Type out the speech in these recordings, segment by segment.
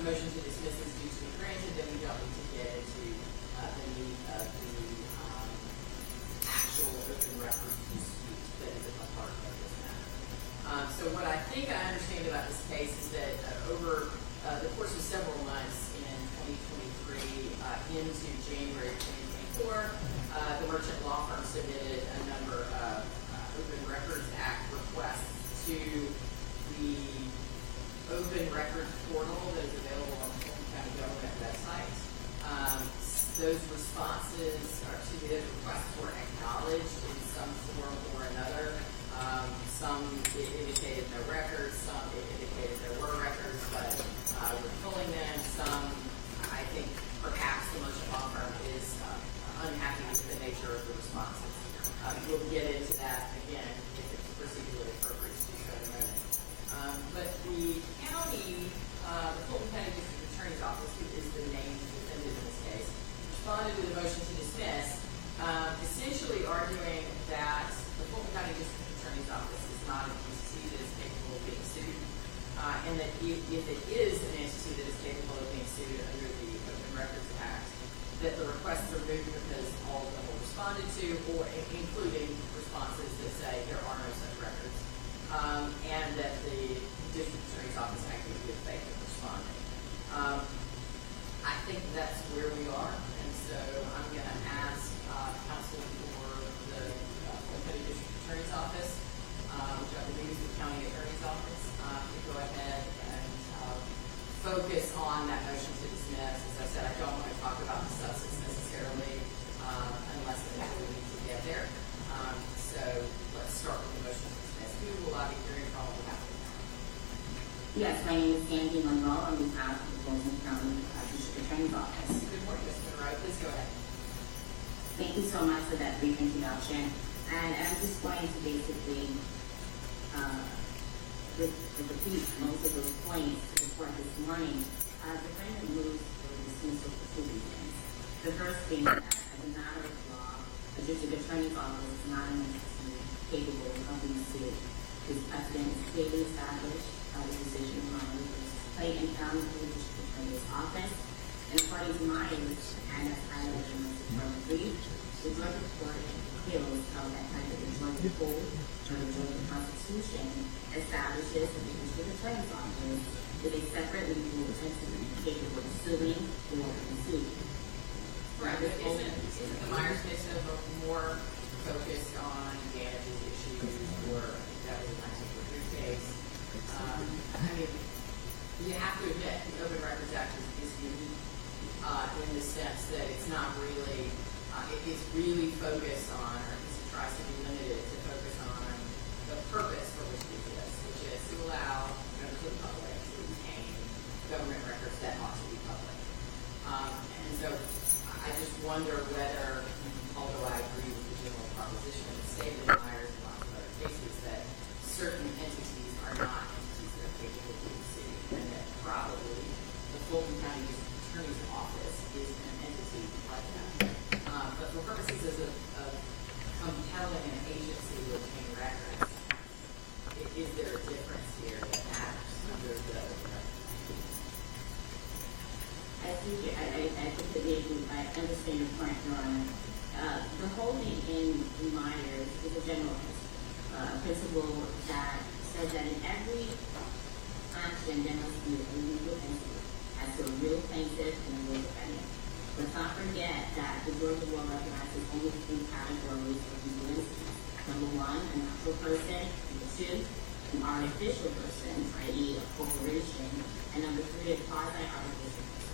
the motion to dismiss is due to be granted, then we don't need to get into the need of the actual open records dispute that is at the heart of this matter. So what I think I understand about this case is that over the course of several months in 2023 into January 2024, the merchant law firm submitted a number of Open Records Act requests to the Open Records portal that is available on the Fulton County government website. Those responses, or excuse me, those requests were acknowledged in some form or another. Some indicated no records, some indicated there were records, but we're pulling them. Some, I think, perhaps the merchant law firm is unhappy with the nature of the responses. We'll get into that again if it's procedurally appropriate to do so in a moment. But the county, the Fulton County District Attorney's Office, who is the named defendant in this case, responded to the motion to dismiss, essentially arguing that the Fulton County District Attorney's Office is not an entity that is capable of being sued, and that if it is an entity that is capable of being sued under the Open Records Act, that the requests are moved because all of them were responded to, or including responses that say there are no such records, and that the District Attorney's Office acted in good faith in responding. I think that's where we are, and so I'm going to ask counsel for the Fulton County District Attorney's Office, which I believe is the County Attorney's Office, to go ahead and focus on that motion to dismiss. As I said, I don't want to talk about the substance necessarily unless we need to get there. So let's start with the motion to dismiss. Who will I be hearing from on behalf of the county? Yes, my name is Sandy Monroe on behalf of the Fulton County District Attorney's Office. Good morning, Ms. Monroe. Please go ahead. Thank you so much for that brief introduction. And I'm just going to basically repeat most of those points before this morning. The defendant moves for dismissal for two reasons. The first being that, as a matter of law, a district attorney's office is not an entity capable of being sued. This precedent is clearly established by the decision of Myers v. Clayton County District Attorney's Office. And according to Myers, and as highlighted in the Supreme brief, the Georgia Court of Appeals held that under the Georgia Code or the Georgia Constitution establishes that the District Attorney's Office is a separate legal entity capable of suing or being sued. Right, but isn't the Myers case more focused on damages issues, or that was a 1943 case? I mean, you have to admit the Open Records Act is unique in the sense that it's not really, it's really focused on, or at least it tries to be limited to focus on the purpose for which it exists, which is to allow members of the public to obtain government records that ought to be public. And so I just wonder whether, although I agree with the general proposition of the state of Myers and lots of other cases, that certain entities are not entities that are capable of being sued, and that probably the Fulton County District Attorney's Office is an entity like that. But for purposes of compelling an agency to obtain records, is there a difference here that matters under the Open Records Act? I understand your point, Your Honor. The holding in Myers is a general principle that says that in every action there must be a legal entity as to a real plaintiff and a real defendant. Let's not forget that the Georgia law recognizes only three categories of legal entities. Number one, a natural person. Number two, an artificial person, i.e. a corporation. And number three, a quasi-artificial person.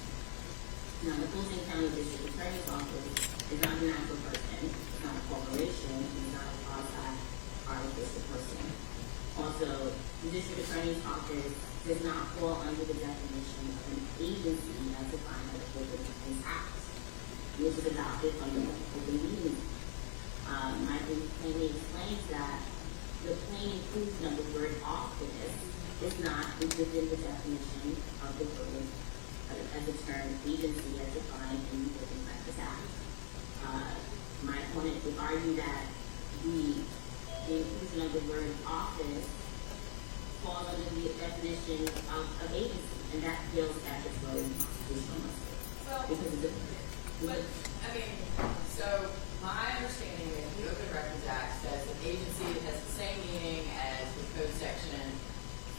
Now, the Fulton County District Attorney's Office is not a natural person, it's not a corporation, it's not a quasi-artificial person. Also, the District Attorney's Office does not fall under the definition of an agency as defined by the Open Meetings Act, which is adopted under the Open Meetings Act. My brief plainly explains that the plain inclusion of the word office is not within the definition of the word as a term agency as defined in the Open Meetings Act. My opponent would argue that the inclusion of the word office falls under the definition of agency, and that feels statutory and constitutional mistake. Well, Because of the, but, I mean, so my understanding is the Open Records Act says an agency that has the same meaning as the code section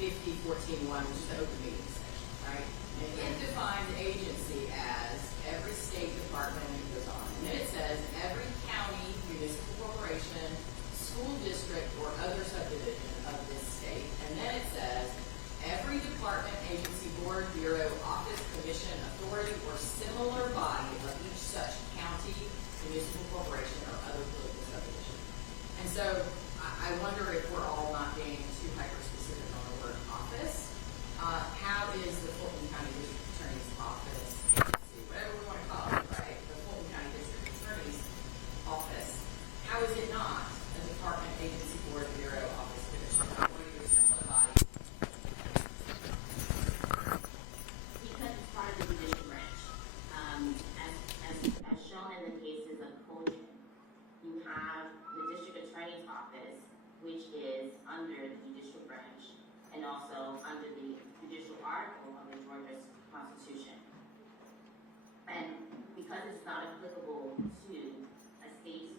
5014.1, which is the open meetings section, right? And it defines agency as every state department, and it goes on. And then it says every county, municipal corporation, school district, or other subdivision of this state. And then it says every department, agency, board, bureau, office, commission, authority, or similar body of each such county, municipal corporation, or other political subdivision. And so I wonder if we're all not being too hyper-specific on the word office. How is the Fulton County District Attorney's Office, agency, whatever we want to call it, right? The Fulton County District Attorney's Office, how is it not a department, agency, board, bureau, office, commission, authority, or similar body? because it's part of the judicial branch. As shown in the cases of Fulton, you have the district attorney's office, which is under the judicial branch, and also under the judicial article of the Georgia Constitution. And because it's not applicable to a state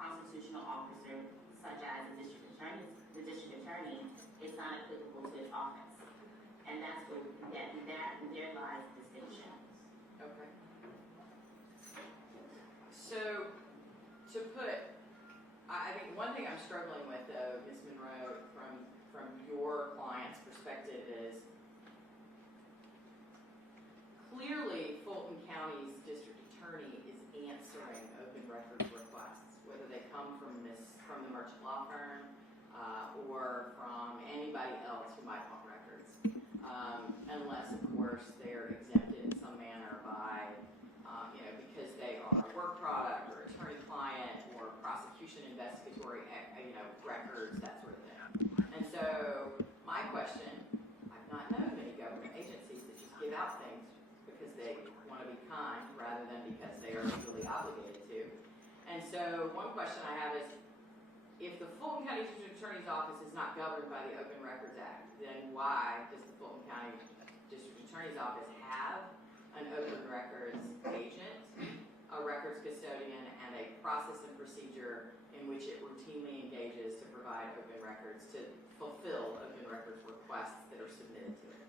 constitutional officer, such as the district attorney, it's not applicable to its office. And that's where there lies the distinction. Okay. So, to put, I think one thing I'm struggling with, though, Ms. Monroe, from your client's perspective is clearly Fulton County's district attorney is answering open records requests, whether they come from the merchant law firm or from anybody else who might want records, unless, of course, they're exempted in some manner by, because they are a work product or attorney-client or prosecution investigatory, records, that sort of thing. And so my question, I've not known many government agencies that just give out things because they want to be kind rather than because they are legally obligated to. And so one question I have is, if the Fulton County District Attorney's Office is not governed by the Open Records Act, then why does the Fulton County District Attorney's Office have an open records agent, a records custodian, and a process and procedure in which it routinely engages to provide open records to fulfill open records requests that are submitted to it?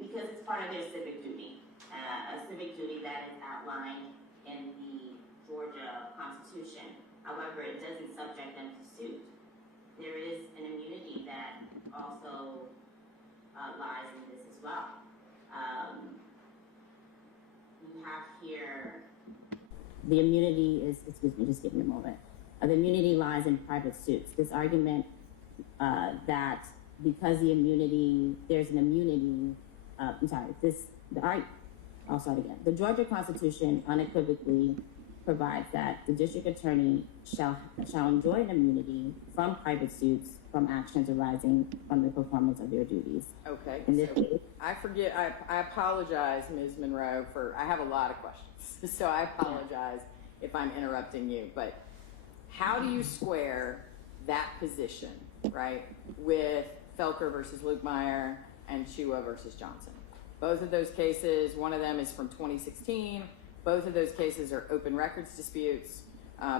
Because it's part of their civic duty, a civic duty that is outlined in the Georgia Constitution. However, it doesn't subject them to suit. There is an immunity that also lies in this as well. You have here, the immunity is, excuse me, just give me a moment. The immunity lies in private suits. This argument that because the immunity, there's an immunity, I'll start again. The Georgia Constitution unequivocally provides that the district attorney shall enjoy an immunity from private suits from actions arising from the performance of their duties. Okay. So I apologize, Ms. Monroe, I have a lot of questions. So I apologize if I'm interrupting you, but how do you square that position, right, with Felker versus Lukemeyer and Chua versus Johnson? Both of those cases, one of them is from 2016. Both of those cases are open records disputes.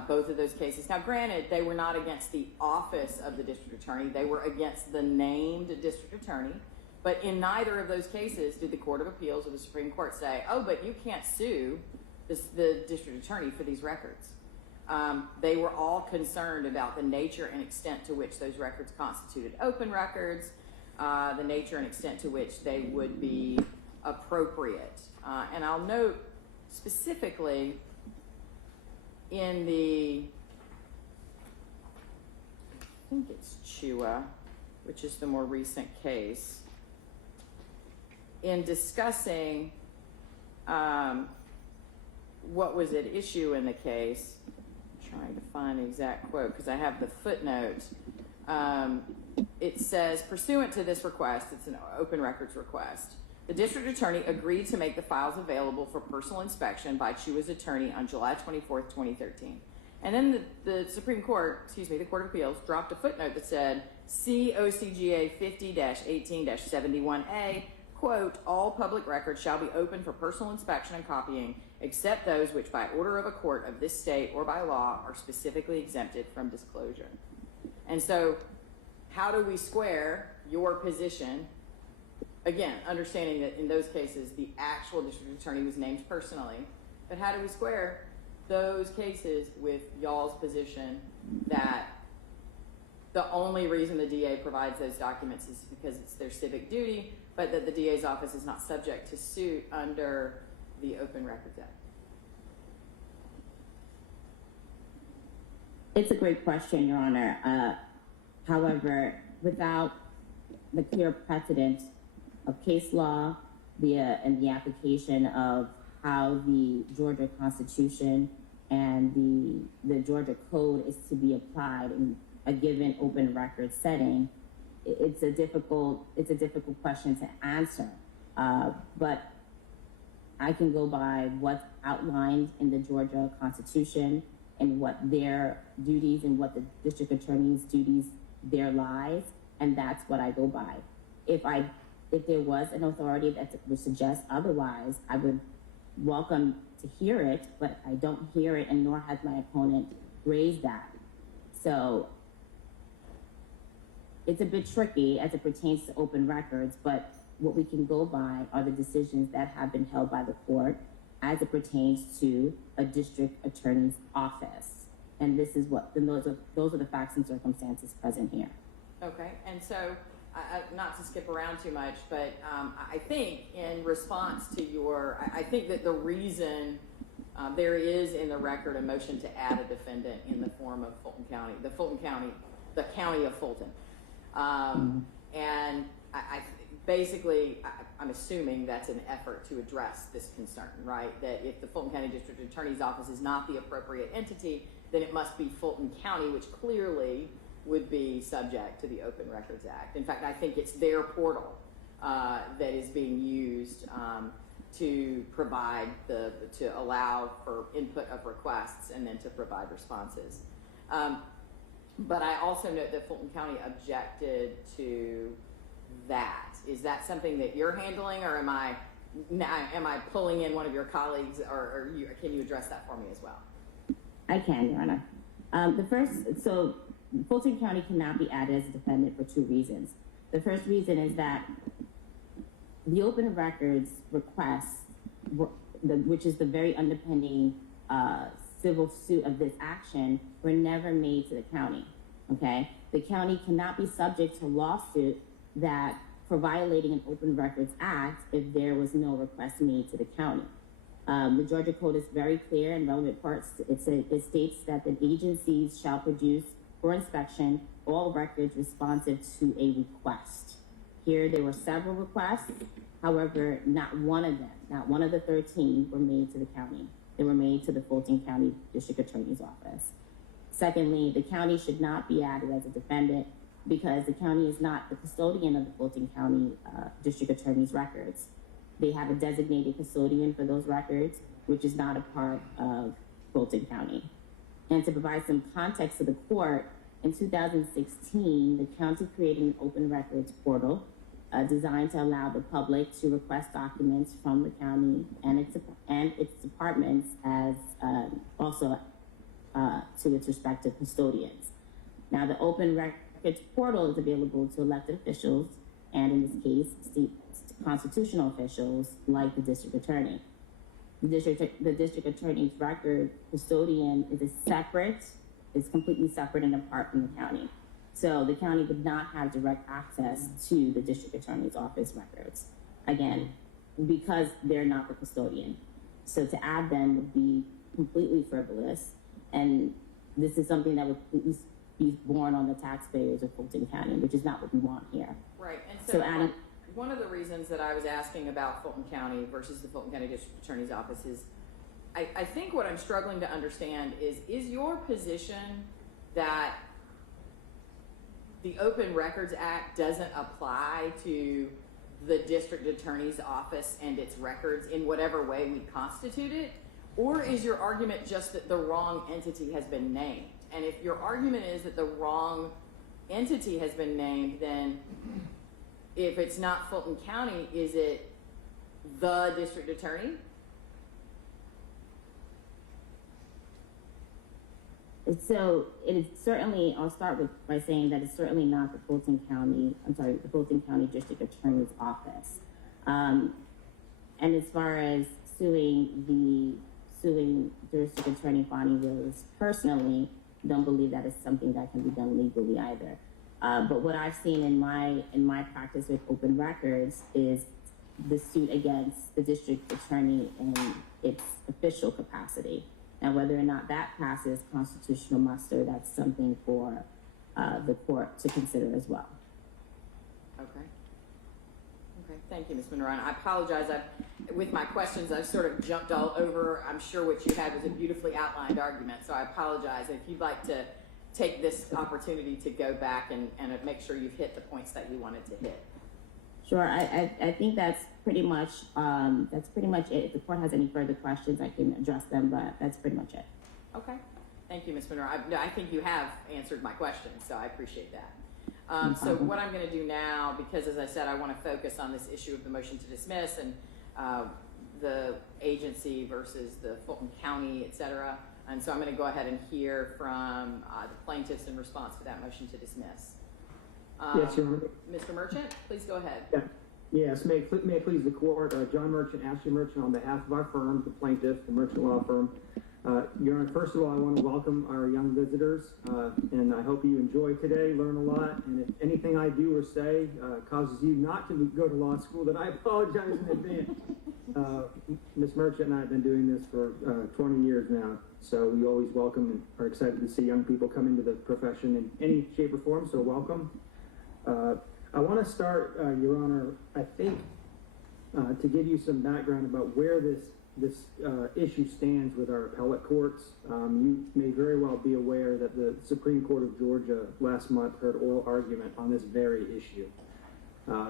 Both of those cases. Now, granted, they were not against the office of the district attorney. They were against the named district attorney. But in neither of those cases did the Court of Appeals or the Supreme Court say, oh, but you can't sue the district attorney for these records. They were all concerned about the nature and extent to which those records constituted open records, the nature and extent to which they would be appropriate. And I'll note specifically in I think it's Chua, which is the more recent case, in discussing what was at issue in the case. I'm trying to find the exact quote because I have the footnote. It says, pursuant to this request, it's an open records request, the district attorney agreed to make the files available for personal inspection by Chua's attorney on July 24th, 2013. And then the Court of Appeals dropped a footnote that said, see OCGA 50-18-71A, quote, all public records shall be open for personal inspection and copying, except those which by order of a court of this state or by law are specifically exempted from disclosure. And so how do we square your position, again, understanding that in those cases the actual district attorney was named personally, but how do we square those cases with y'all's position that the only reason the DA provides those documents is because it's their civic duty, but that the DA's office is not subject to suit under the Open Records Act? It's a great question, Your Honor. However, without the clear precedent of case law and the application of how the Georgia Constitution and the Georgia Code is to be applied in a given open record setting, it's a difficult question to answer. But I can go by what's outlined in the Georgia Constitution and what their duties and what the district attorney's duties there lies, and that's what I go by. If there was an authority that would suggest otherwise, I would welcome to hear it, but I don't hear it, and nor has my opponent raised that. So it's a bit tricky as it pertains to open records, but what we can go by are the decisions that have been held by the court as it pertains to a district attorney's office. And this is those are the facts and circumstances present here. Okay, and so, not to skip around too much, but I think in response to I think that the reason there is in the record a motion to add a defendant in the form of the county of Fulton. And I'm assuming that's an effort to address this concern, right? That if the Fulton County District Attorney's Office is not the appropriate entity, then it must be Fulton County, which clearly would be subject to the Open Records Act. In fact, I think it's their portal that is being used to provide to allow for input of requests and then to provide responses. But I also note that Fulton County objected to that. Is that something that you're handling, or am I pulling in one of your colleagues, or can you address that for me as well? I can, Your Honor. Fulton County cannot be added as a defendant for two reasons. The first reason is that the open records request, which is the very underpinning civil suit of this action, were never made to the county, okay? The county cannot be subject to lawsuit for violating an Open Records Act if there was no request made to the county. The Georgia Code is very clear in relevant parts. It states that the agencies shall produce for inspection all records responsive to a request. Here, there were several requests. However, not one of the 13 were made to the county. They were made to the Fulton County District Attorney's Office. Secondly, the county should not be added as a defendant because the county is not the custodian of the Fulton County District Attorney's records. They have a designated custodian for those records, which is not a part of Fulton County. And to provide some context to the court, in 2016, the county created an open records portal designed to allow the public to request documents from the county and its departments as also to its respective custodians. Now, the open records portal is available to elected officials and, in this case, state constitutional officials like the district attorney. The district attorney's record custodian is completely separate and apart from the county. So the county would not have direct access to the district attorney's office records, again, because they're not the custodian. So to add them would be completely frivolous, and this is something that would be borne on the taxpayers of Fulton County, which is not what we want here. Right, and so adding, one of the reasons that I was asking about Fulton County versus the Fulton County District Attorney's Office is I think what I'm struggling to understand is your position that the Open Records Act doesn't apply to the district attorney's office and its records in whatever way we constitute it? Or is your argument just that the wrong entity has been named? And if your argument is that the wrong entity has been named, then if it's not Fulton County, is it the district attorney? So it is certainly, I'll start by saying that it's certainly not the Fulton County District Attorney's Office. And as far as suing District Attorney Bonnie Willis personally, don't believe that is something that can be done legally either. But what I've seen in my practice with open records is the suit against the district attorney in its official capacity. Now, whether or not that passes constitutional muster, that's something for the court to consider as well. Okay. Okay. Thank you, Ms. Monroe. I apologize. With my questions, I've sort of jumped all over. I'm sure what you had was a beautifully outlined argument, so I apologize. If you'd like to take this opportunity to go back and make sure you've hit the points that you wanted to hit. Sure. I think that's pretty much it. If the court has any further questions, I can address them, but that's pretty much it. Okay. Thank you, Ms. Monroe. I think you have answered my questions, so I appreciate that. So what I'm going to do now, because as I said, I want to focus on this issue of the motion to dismiss and the agency versus the Fulton County, et cetera. And so I'm going to go ahead and hear from the plaintiffs in response to that motion to dismiss. Yes, Your Honor. Mr. Merchant, please go ahead. Yeah. Yes, may it please the court, John Merchant, Ashley Merchant, on behalf of our firm, the plaintiff, the Merchant Law Firm. Your Honor, first of all, I want to welcome our young visitors, and I hope you enjoy today, learn a lot, and if anything I do or say causes you not to go to law school, then I apologize in advance. Ms. Merchant and I have been doing this for 20 years now, so we always welcome and are excited to see young people come into the profession in any shape or form, so welcome. I want to start, Your Honor, I think, to give you some background about where this issue stands with our appellate courts. You may very well be aware that the Supreme Court of Georgia last month heard oral argument on this very issue.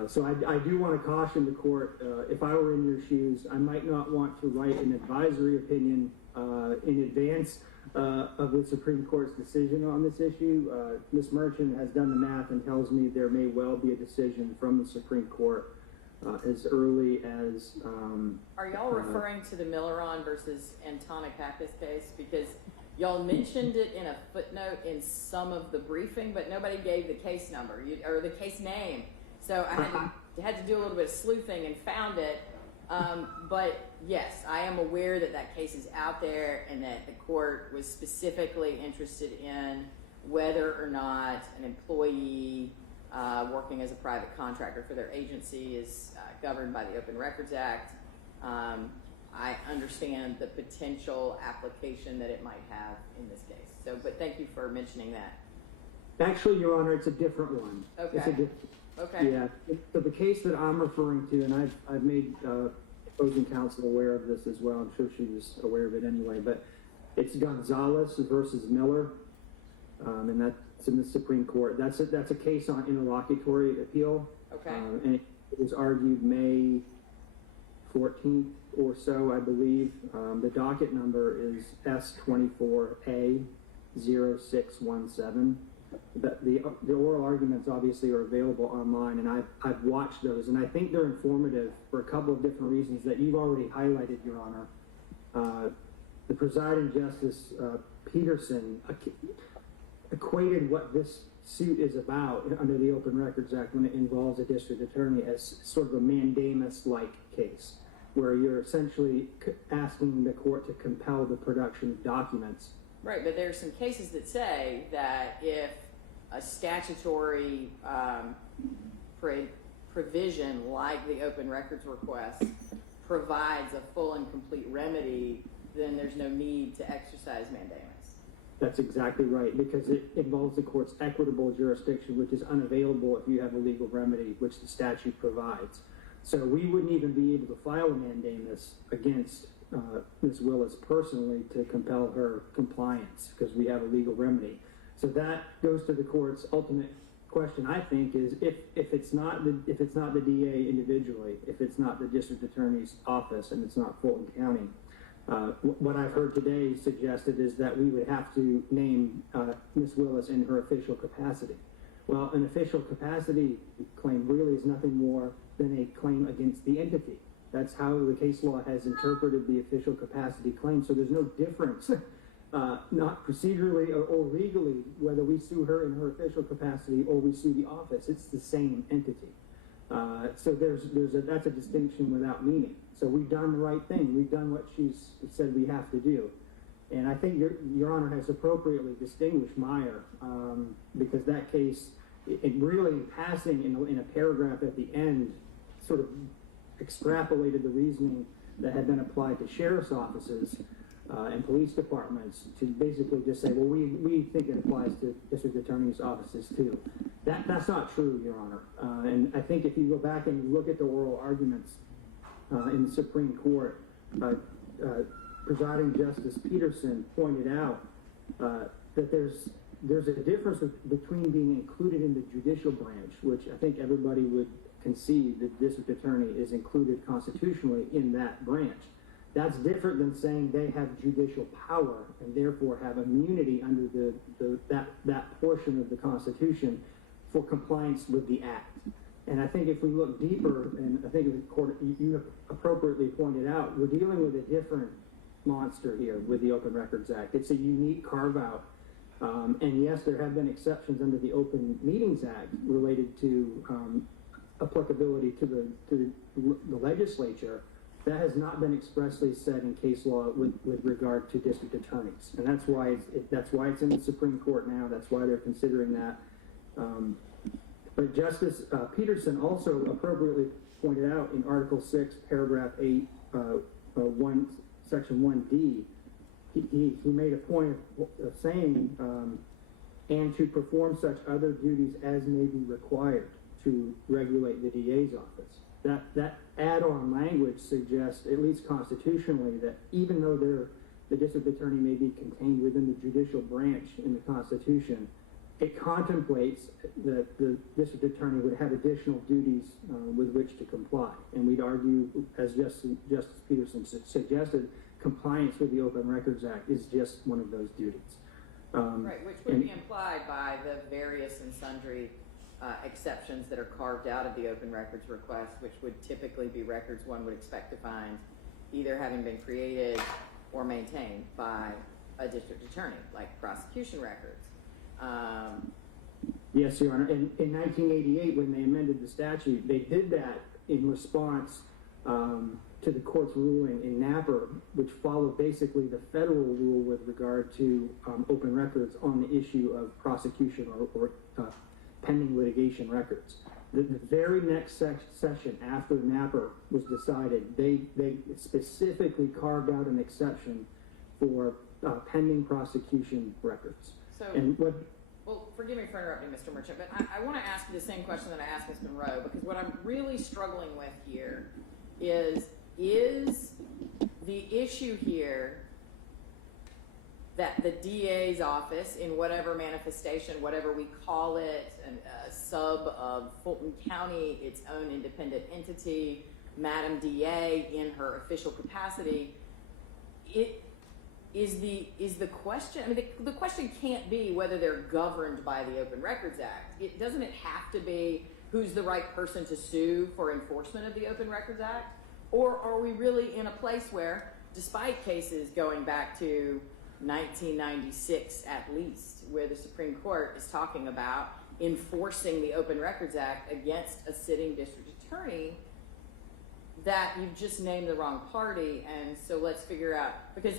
So I do want to caution the court, if I were in your shoes, I might not want to write an advisory opinion in advance of the Supreme Court's decision on this issue. Ms. Merchant has done the math and tells me there may well be a decision from the Supreme Court as early as... Are y'all referring to the Milleron versus Antonikakis case? Because y'all mentioned it in a footnote in some of the briefing, but nobody gave the case number or the case name. So I had to do a little bit of sleuthing and found it. But yes, I am aware that that case is out there and that the court was specifically interested in whether or not an employee working as a private contractor for their agency is governed by the Open Records Act. I understand the potential application that it might have in this case. So, but thank you for mentioning that. Actually, Your Honor, it's a different one. Okay. It's a different, okay. Yeah. So the case that I'm referring to, and I've made opposing counsel aware of this as well. I'm sure she was aware of it anyway, but it's Gonzalez versus Miller, and that's in the Supreme Court. That's a case on interlocutory appeal. Okay. And it was argued May 14th or so, I believe. The docket number is S24A0617. The oral arguments obviously are available online, and I've watched those, and I think they're informative for a couple of different reasons that you've already highlighted, Your Honor. The presiding Justice Peterson equated what this suit is about under the Open Records Act when it involves a district attorney as sort of a mandamus-like case, where you're essentially asking the court to compel the production of documents. Right, but there are some cases that say that if a statutory provision like the open records request provides a full and complete remedy, then there's no need to exercise mandamus. That's exactly right, because it involves the court's equitable jurisdiction, which is unavailable if you have a legal remedy, which the statute provides. So we wouldn't even be able to file a mandamus against Ms. Willis personally to compel her compliance because we have a legal remedy. So that goes to the court's ultimate question, I think, is if it's not the DA individually, if it's not the district attorney's office and it's not Fulton County, what I've heard today suggested is that we would have to name Ms. Willis in her official capacity, Well, an official capacity claim really is nothing more than a claim against the entity. That's how the case law has interpreted the official capacity claim. So there's no difference, not procedurally or legally, whether we sue her in her official capacity or we sue the office. It's the same entity. So that's a distinction without meaning. So we've done the right thing. We've done what she's said we have to do. And I think Your Honor has appropriately distinguished Meyer, because that case, it really passing in a paragraph at the end, sort of extrapolated the reasoning that had been applied to sheriff's offices and police departments to basically just say, well, we think it applies to district attorney's offices too. That's not true, Your Honor. And I think if you go back and look at the oral arguments in the Supreme Court, Presiding Justice Peterson pointed out that there's a difference between being included in the judicial branch, which I think everybody would concede that the district attorney is included constitutionally in that branch. That's different than saying they have judicial power and therefore have immunity under that portion of the Constitution for compliance with the Act. And I think if we look deeper, and I think the court, you have appropriately pointed out, we're dealing with a different monster here with the Open Records Act. It's a unique carve-out. And yes, there have been exceptions under the Open Meetings Act related to applicability to the legislature. That has not been expressly said in case law with regard to district attorneys, and that's why it's in the Supreme Court now. That's why they're considering that. But Justice Peterson also appropriately pointed out in Article 6, Paragraph 8, Section 1D, he made a point of saying, and to perform such other duties as may be required to regulate the DA's office. That add-on language suggests, at least constitutionally, that even though the district attorney may be contained within the judicial branch in the Constitution, it contemplates that the district attorney would have additional duties with which to comply. And we'd argue, as Justice Peterson suggested, compliance with the Open Records Act is just one of those duties. Right, which would be implied by the various and sundry exceptions that are carved out of the open records request, which would typically be records one would expect to find either having been created or maintained by a district attorney, like prosecution records. Yes, Your Honor. In 1988, when they amended the statute, they did that in response to the court's ruling in Napper, which followed basically the federal rule with regard to open records on the issue of prosecution or pending litigation records. The very next session after Napper was decided, they specifically carved out an exception for pending prosecution records. So, and well, forgive me for interrupting, Mr. Merchant, but I want to ask you the same question that I asked Ms. Monroe, because what I'm really struggling with here is the issue here that the DA's office, in whatever manifestation, whatever we call it, a sub of Fulton County, its own independent entity, Madam DA in her official capacity, is the question, I mean, the question can't be whether they're governed by the Open Records Act. Doesn't it have to be who's the right person to sue for enforcement of the Open Records Act? Or are we really in a place where, despite cases going back to 1996 at least, where the Supreme Court is talking about enforcing the Open Records Act against a sitting district attorney, that you've just named the wrong party, and so let's figure out, because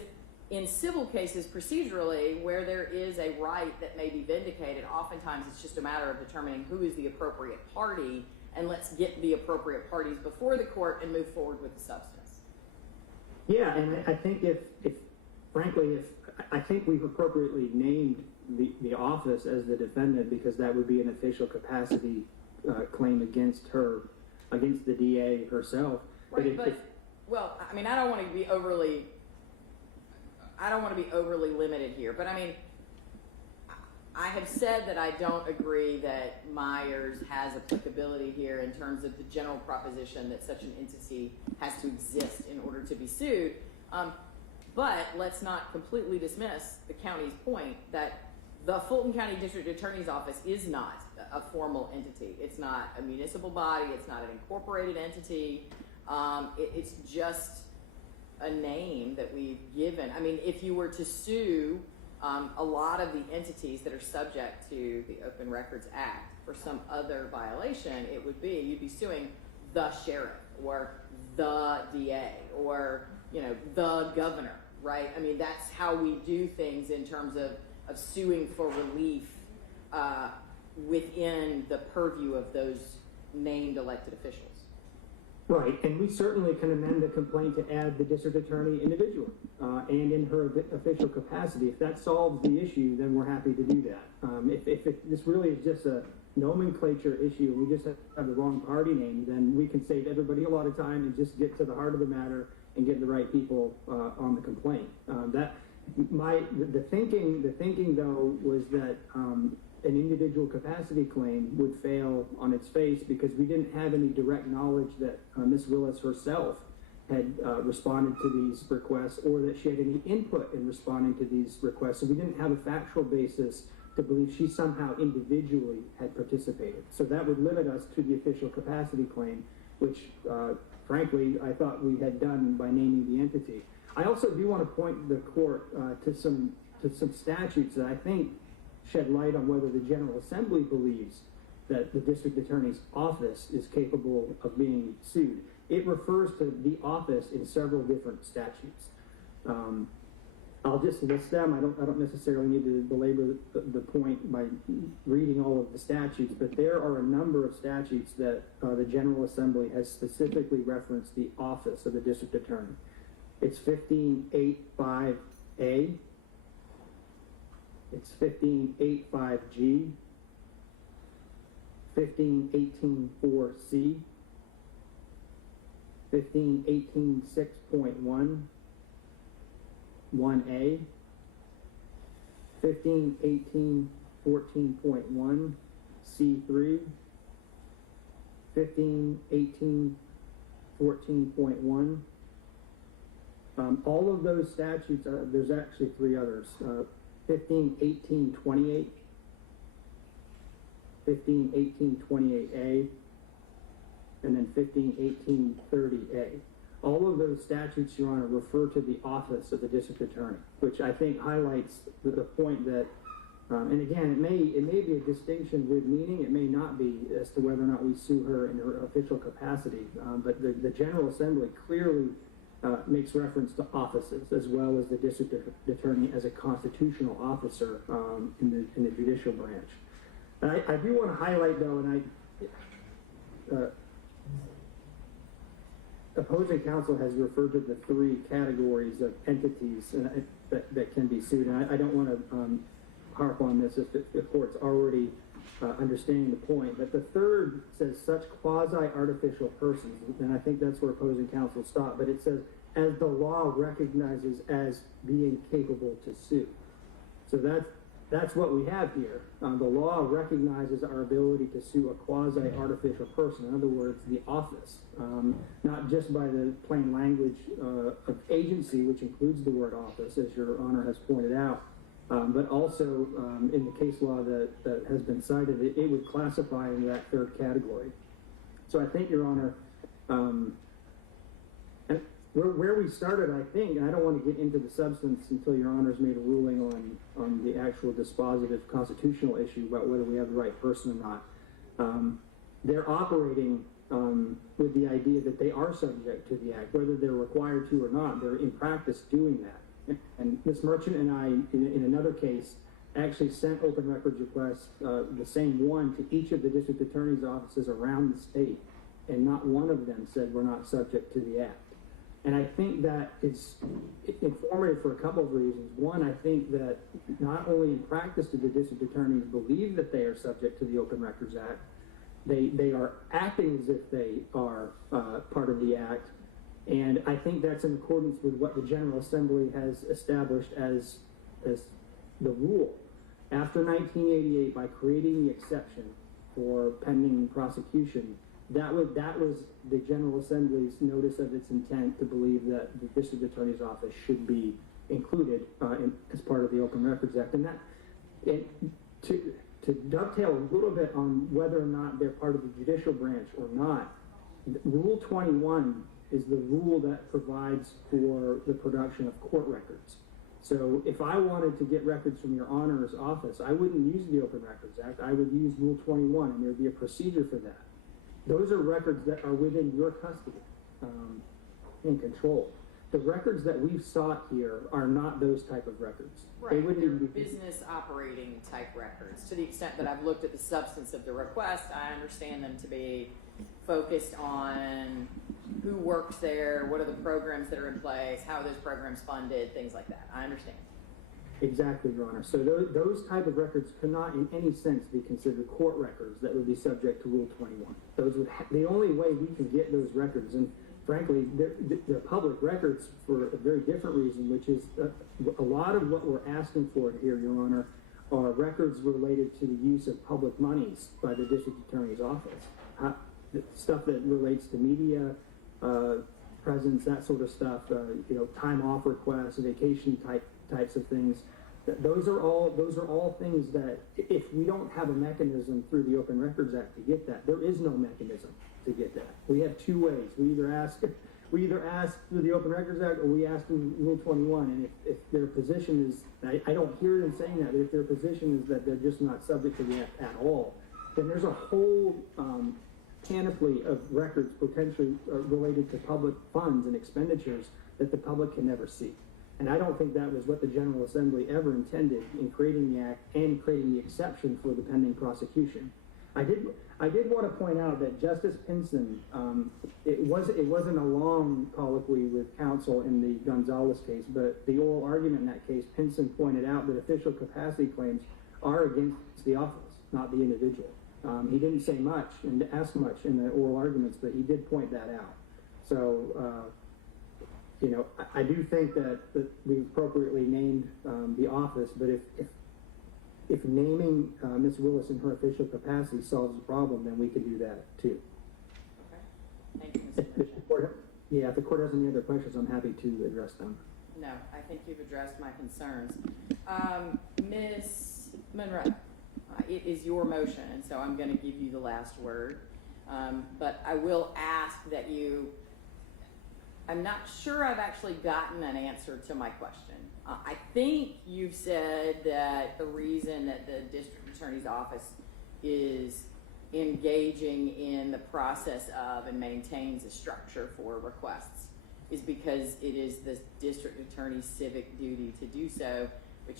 in civil cases procedurally, where there is a right that may be vindicated, oftentimes it's just a matter of determining who is the appropriate party, and let's get the appropriate parties before the court and move forward with the substance. Yeah, and I think if I think we've appropriately named the office as the defendant, because that would be an official capacity claim against the DA herself. Right, well, I mean, I don't want to be overly limited here, but I mean, I have said that I don't agree that Myers has applicability here in terms of the general proposition that such an entity has to exist in order to be sued. But let's not completely dismiss the county's point that the Fulton County District Attorney's Office is not a formal entity. It's not a municipal body. It's not an incorporated entity. It's just a name that we've given. I mean, if you were to sue a lot of the entities that are subject to the Open Records Act for some other violation, it would be, you'd be suing the sheriff or the DA or, you know, the governor, right? I mean, that's how we do things in terms of suing for relief within the purview of those named elected officials. Right, and we certainly can amend the complaint to add the district attorney individually and in her official capacity. If that solves the issue, then we're happy to do that. If this really is just a nomenclature issue, we just have the wrong party name, then we can save everybody a lot of time and just get to the heart of the matter and get the right people on the complaint. The thinking though was that an individual capacity claim would fail on its face because we didn't have any direct knowledge that Ms. Willis herself had responded to these requests or that she had any input in responding to these requests. So we didn't have a factual basis to believe she somehow individually had participated. So that would limit us to the official capacity claim, which frankly I thought we had done by naming the entity. I also do want to point the court to some statutes that I think shed light on whether the General Assembly believes that the district attorney's office is capable of being sued. It refers to the office in several different statutes. I'll just list them. I don't necessarily need to belabor the point by reading all of the statutes, but there are a number of statutes that the General Assembly has specifically referenced the office of the district attorney. It's 1585A. It's 1585G, 15184C, 15186.1, 1A, 151814.1, C3, 151814.1. All of those statutes, there's actually three others. 151828, 151828A, and then 151830A. All of those statutes, Your Honor, refer to the office of the district attorney, which I think highlights the point that, and again, it may be a distinction with meaning, it may not be as to whether or not we sue her in her official capacity, but the General Assembly clearly makes reference to offices as well as the district attorney as a constitutional officer in the judicial branch. I do want to highlight though, and opposing counsel has referred to the three categories of entities that can be sued, and I don't want to harp on this if the court's already understanding the point, but the third says such quasi-artificial persons, and I think that's where opposing counsel stopped, but it says as the law recognizes as being capable to sue. So that's what we have here. The law recognizes our ability to sue a quasi-artificial person, in other words, the office, not just by the plain language of agency, which includes the word office, as Your Honor has pointed out, but also in the case law that has been cited, it would classify into that third category. So I think, Your Honor, and where we started, I think, and I don't want to get into the substance until Your Honor's made a ruling on the actual dispositive constitutional issue about whether we have the right person or not. They're operating with the idea that they are subject to the act, whether they're required to or not. They're in practice doing that. And Ms. Merchant and I, in another case, actually sent open records requests, the same one, to each of the district attorney's offices around the state, and not one of them said we're not subject to the act. And I think that is informative for a couple of reasons. One, I think that not only in practice do the district attorneys believe that they are subject to the Open Records Act, they are acting as if they are part of the act. And I think that's in accordance with what the General Assembly has established as the rule. After 1988, by creating the exception for pending prosecution, that was the General Assembly's notice of its intent to believe that the District Attorney's Office should be included as part of the Open Records Act. And to dovetail a little bit on whether or not they're part of the judicial branch or not, Rule 21 is the rule that provides for the production of court records. So if I wanted to get records from your Honor's office, I wouldn't use the Open Records Act. I would use Rule 21, and there would be a procedure for that. Those are records that are within your custody and control. The records that we've sought here are not those type of records. Right. They wouldn't They're even be business operating type records. To the extent that I've looked at the substance of the request, I understand them to be focused on who works there, what are the programs that are in place, how are those programs funded, things like that. I understand. Exactly, Your Honor. So those type of records cannot in any sense be considered court records that would be subject to Rule 21. Those would the only way we can get those records, and frankly, they're public records for a very different reason, which is a lot of what we're asking for here, Your Honor, are records related to the use of public monies by the District Attorney's Office. Stuff that relates to media presence, that sort of stuff, time off requests, vacation types of things. Those are all things that if we don't have a mechanism through the Open Records Act to get that, there is no mechanism to get that. We have two ways. We either ask through the Open Records Act, or we ask through Rule 21. And if their position is, I don't hear them saying that, but if their position is that they're just not subject to the act at all, then there's a whole panoply of records potentially related to public funds and expenditures that the public can never see. And I don't think that was what the General Assembly ever intended in creating the act and creating the exception for the pending prosecution. I did want to point out that Justice Pinson, it wasn't a long colloquy with counsel in the Gonzalez case, but the oral argument in that case, Pinson pointed out that official capacity claims are against the office, not the individual. He didn't say much and ask much in the oral arguments, but he did point that out. So, I do think that we appropriately named the office, but if naming Ms. Willis in her official capacity solves the problem, then we can do that too. Okay. Thank you, Mr. Merchant. If the court has any other questions, I'm happy to address them. No, I think you've addressed my concerns. Ms. Monroe, it is your motion, and so I'm going to give you the last word. But I will ask that I'm not sure I've actually gotten an answer to my question. I think you've said that the reason that the District Attorney's Office is engaging in the process of and maintains a structure for requests is because it is the District Attorney's civic duty to do so, which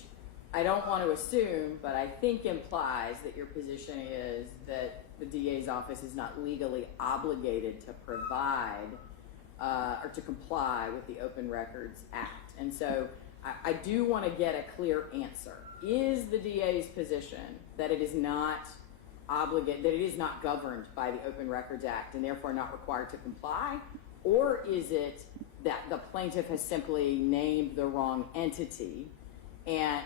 I don't want to assume, but I think implies that your position is that the DA's office is not legally obligated to provide or to comply with the Open Records Act. And so I do want to get a clear answer. Is the DA's position that it is not obligated, that it is not governed by the Open Records Act and therefore not required to comply? Or is it that the plaintiff has simply named the wrong entity? And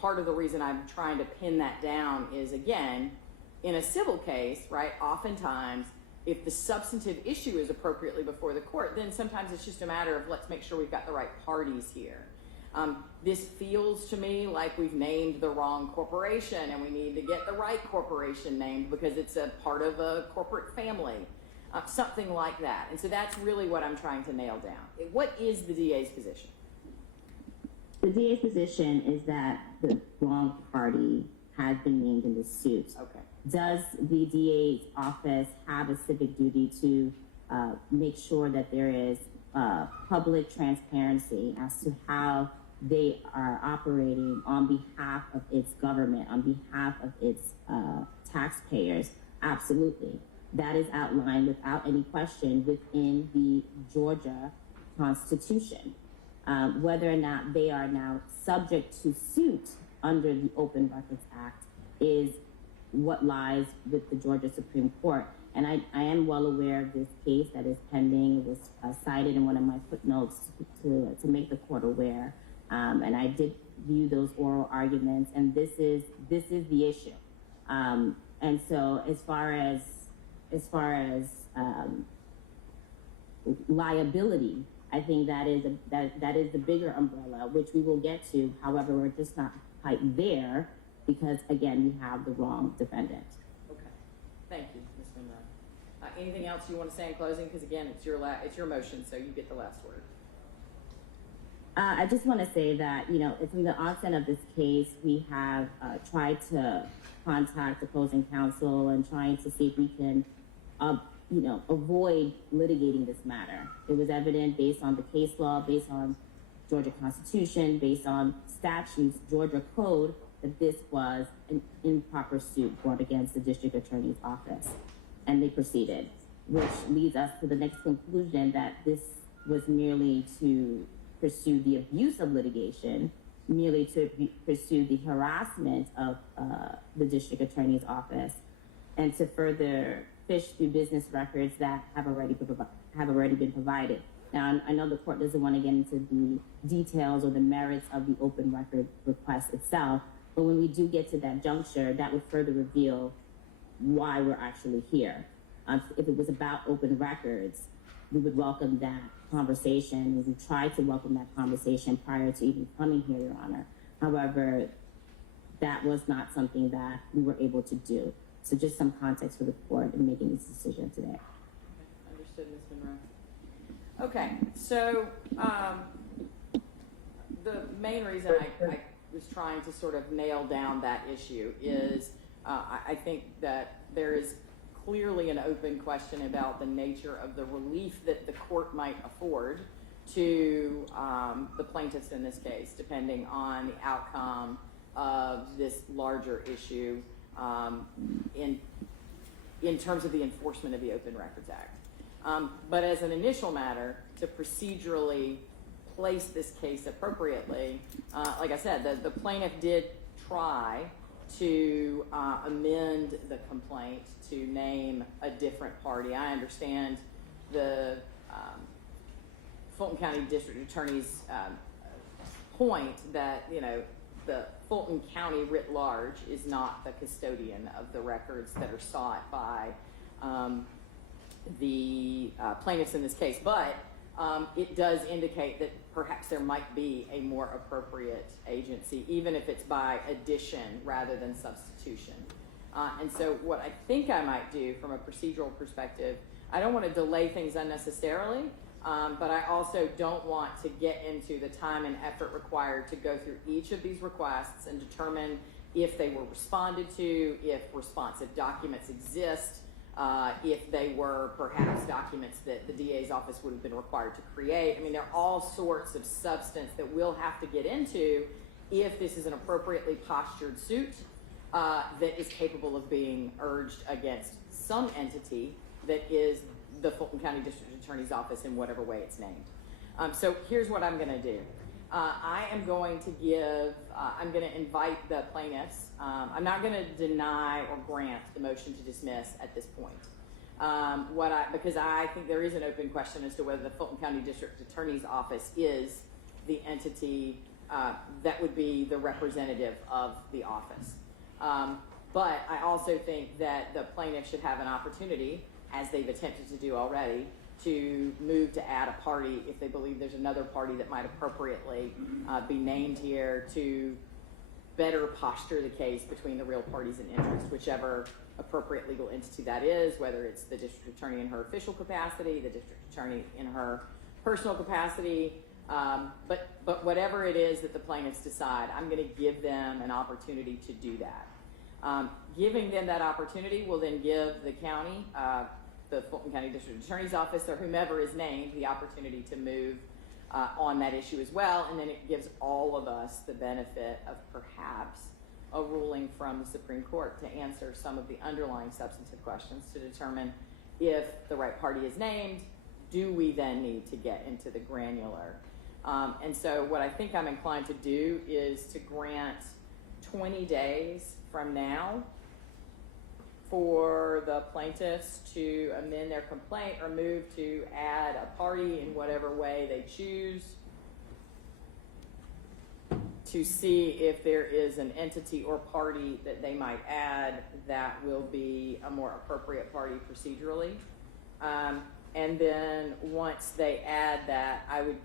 part of the reason I'm trying to pin that down is, again, in a civil case, right, oftentimes if the substantive issue is appropriately before the court, then sometimes it's just a matter of let's make sure we've got the right parties here. This feels to me like we've named the wrong corporation and we need to get the right corporation named because it's a part of a corporate family, something like that. And so that's really what I'm trying to nail down. What is the DA's position? The DA's position is that the wrong party has been named in the suit. Okay. Does the DA's office have a civic duty to make sure that there is public transparency as to how they are operating on behalf of its government, on behalf of its taxpayers? Absolutely. That is outlined without any question within the Georgia Constitution. Whether or not they are now subject to suit under the Open Records Act is what lies with the Georgia Supreme Court. And I am well aware of this case that is pending. It was cited in one of my footnotes to make the court aware. And I did view those oral arguments, and this is the issue. And so as far as liability, I think that is the bigger umbrella, which we will get to. However, we're just not quite there because, again, we have the wrong defendant. Okay. Thank you, Ms. Monroe. Anything else you want to say in closing? Because again, it's your motion, so you get the last word. I just want to say that, from the onset of this case, we have tried to contact opposing counsel and trying to see if we can, avoid litigating this matter. It was evident based on the case law, based on Georgia Constitution, based on statutes, Georgia Code, that this was an improper suit brought against the district attorney's office. And they proceeded, which leads us to the next conclusion that this was merely to pursue the abuse of litigation, merely to pursue the harassment of the district attorney's office, and to further fish through business records that have already been provided. Now, I know the court doesn't want to get into the details or the merits of the open record request itself, but when we do get to that juncture, that would further reveal why we're actually here. If it was about open records, we would welcome that conversation. We tried to welcome that conversation prior to even coming here, Your Honor. However, that was not something that we were able to do. So just some context for the court in making this decision today. Okay. Understood, Ms. Monroe. Okay, so the main reason I was trying to sort of nail down that issue is I think that there is clearly an open question about the nature of the relief that the court might afford to the plaintiffs in this case, depending on the outcome of this larger issue in terms of the enforcement of the Open Records Act. But as an initial matter, to procedurally place this case appropriately, like I said, the plaintiff did try to amend the complaint to name a different party. I understand the Fulton County District Attorney's point that, the Fulton County writ large is not the custodian of the records that are sought by the plaintiffs in this case, but it does indicate that perhaps there might be a more appropriate agency, even if it's by addition rather than substitution. And so what I think I might do from a procedural perspective, I don't want to delay things unnecessarily, but I also don't want to get into the time and effort required to go through each of these requests and determine if they were responded to, if responsive documents exist, if they were perhaps documents that the DA's office would have been required to create. I mean, there are all sorts of substance that we'll have to get into if this is an appropriately postured suit that is capable of being urged against some entity that is the Fulton County District Attorney's Office in whatever way it's named. So here's what I'm going to do. I am going to invite the plaintiffs. I'm not going to deny or grant the motion to dismiss at this point. Because I think there is an open question as to whether the Fulton County District Attorney's Office is the entity that would be the representative of the office. But I also think that the plaintiff should have an opportunity, as they've attempted to do already, to move to add a party if they believe there's another party that might appropriately be named here to better posture the case between the real parties in interest, whichever appropriate legal entity that is, whether it's the district attorney in her official capacity, the district attorney in her personal capacity, but whatever it is that the plaintiffs decide, I'm going to give them an opportunity to do that. Giving them that opportunity will then give the county, the Fulton County District Attorney's Office, or whomever is named, the opportunity to move on that issue as well, and then it gives all of us the benefit of perhaps a ruling from the Supreme Court to answer some of the underlying substantive questions to determine if the right party is named. Do we then need to get into the granular? And so what I think I'm inclined to do is to grant 20 days from now for the plaintiffs to amend their complaint or move to add a party in whatever way they choose, to see if there is an entity or party that they might add that will be a more appropriate party procedurally. And then once they add that, I'm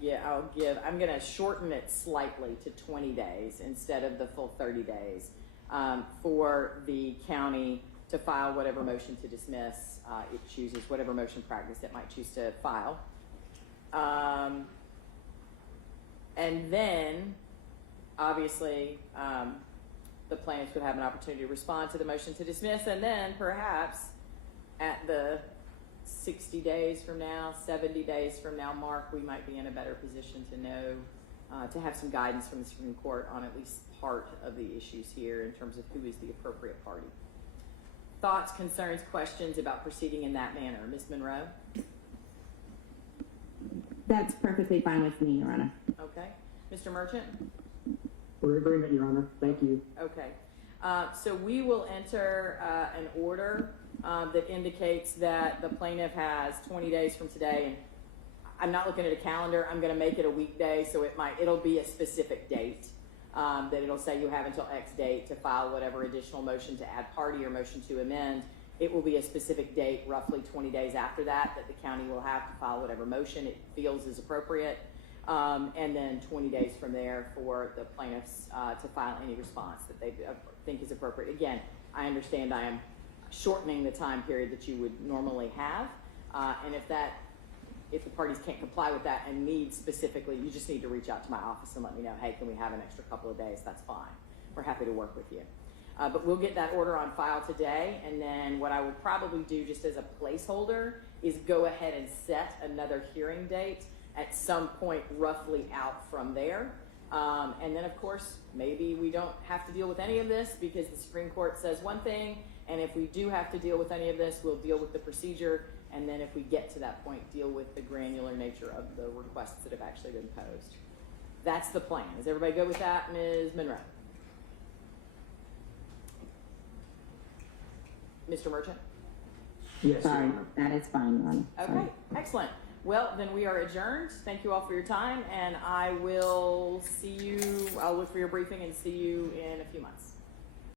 going to shorten it slightly to 20 days instead of the full 30 days. for the county to file whatever motion to dismiss it chooses, whatever motion practice it might choose to file. And then, obviously, the plaintiffs would have an opportunity to respond to the motion to dismiss, and then perhaps at the 60 days from now, 70 days from now mark, we might be in a better position to know, to have some guidance from the Supreme Court on at least part of the issues here in terms of who is the appropriate party. Thoughts, concerns, questions about proceeding in that manner? Ms. Monroe? That's perfectly fine with me, Your Honor. Okay. Mr. Merchant? We're in agreement, Your Honor. Thank you. Okay. So we will enter an order that indicates that the plaintiff has 20 days from today, and I'm not looking at a calendar. I'm going to make it a weekday, so it'll be a specific date that it'll say you have until X date to file whatever additional motion to add party or motion to amend. It will be a specific date, roughly 20 days after that the county will have to file whatever motion it feels is appropriate. And then 20 days from there for the plaintiffs to file any response that they think is appropriate. Again, I understand I am shortening the time period that you would normally have, and if the parties can't comply with that and need specifically, you just need to reach out to my office and let me know, hey, can we have an extra couple of days? That's fine. We're happy to work with you. But we'll get that order on file today, and then what I will probably do just as a placeholder is go ahead and set another hearing date at some point roughly out from there. And then, of course, maybe we don't have to deal with any of this because the Supreme Court says one thing, and if we do have to deal with any of this, we'll deal with the procedure, and then if we get to that point, deal with the granular nature of the requests that have actually been posed. That's the plan. Is everybody good with that, Ms. Monroe? Mr. Merchant? Yes, Your Sorry, Honor. that is fine, Your Honor. Okay, Sorry. excellent. Well, then we are adjourned. Thank you all for your time, and I will see you, I'll look for your briefing and see you in a few months.